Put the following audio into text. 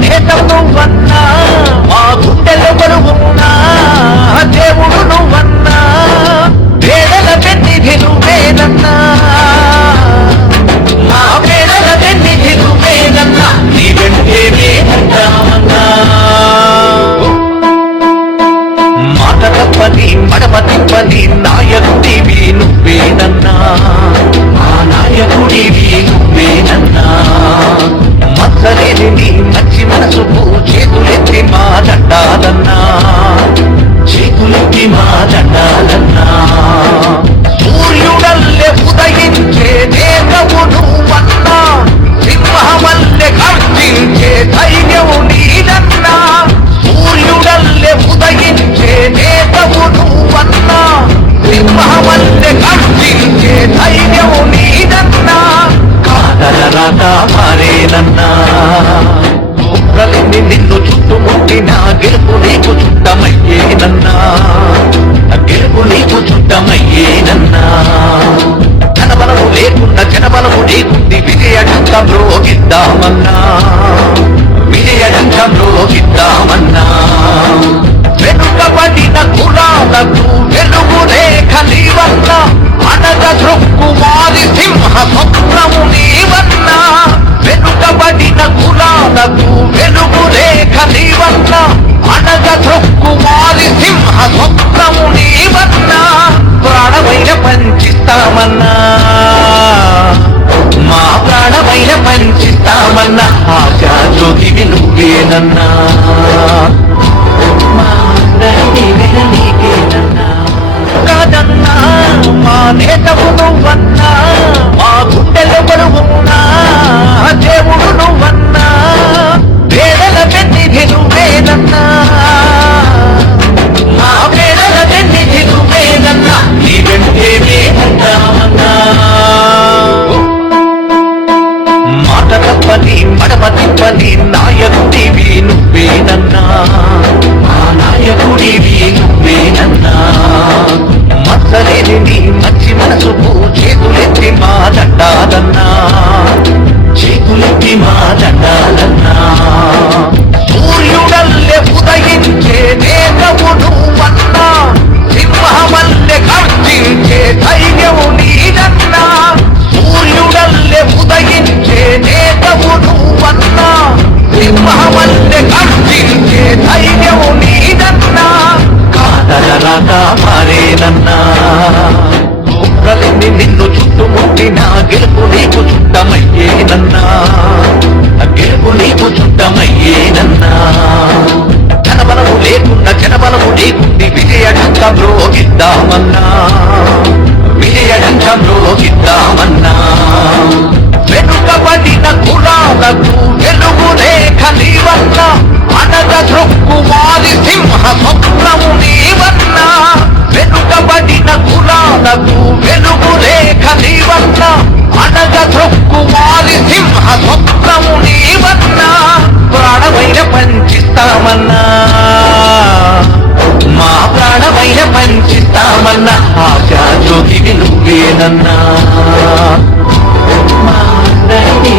నేతం నువ్వన్నా మా గుండెల్లో బరువున్నా దేవుడు నువ్వన్నా పేదల పెన్నిధి నువ్వేనన్నా మా పేదల పెన్నిధి నువ్వేనన్నా నీ వెంటే మేమంటామన్నా మాట తప్పని మడమ తిప్పని నాయకుడివి నువ్వేనన్నా. మా నాయకుడివి నువ్వేనన్నా నా గెలుపు నీకు చుట్టమయ్యేనన్నా గెలుపు నీకు చుట్టమయ్యేనన్నా జనబలము లేకుండా జనబలము నీకుంది విజయడంకంలో గిద్దామన్నా విజయడంకంలో గిద్దామన్నా వెనుకబడిన కులాలకు వెలుగు రేఖ నీవన్నా. అనగ దృక్కుమారి సింహ స్వప్నము నీవన్నా. వెనుకబడిన కులాలకు వెలుగు నీవన్న అనగ దృక్కు సింహ స్వప్నము నీవన్న ప్రాణమైన పంచిస్తామన్నా. మా ప్రాణమైన పంచిస్తామన్న ఆశా జ్యోతివి నువ్వేనన్నా. మాట తప్పని మడమ తిప్పని నాయకుడివి నువ్వేనన్నా మా నాయకుడివి నువ్వేనన్నా మచ్చలేని నీ మంచి మనసుకు గెలుపు నీకు చుట్టమయ్యేనన్నా గెలుపు నీకు చుట్టమయ్యేనన్నా ధనబలము లేకుండా జనబలము నీకుంది విజయడంకంలో గిద్దామన్నా విజయడంకంలో గిద్దామన్నా వెనుకబడిన కూడా పంచిస్తామన్నా ఆశా జ్యోతివి నువ్వేనన్నా మా అందరినీ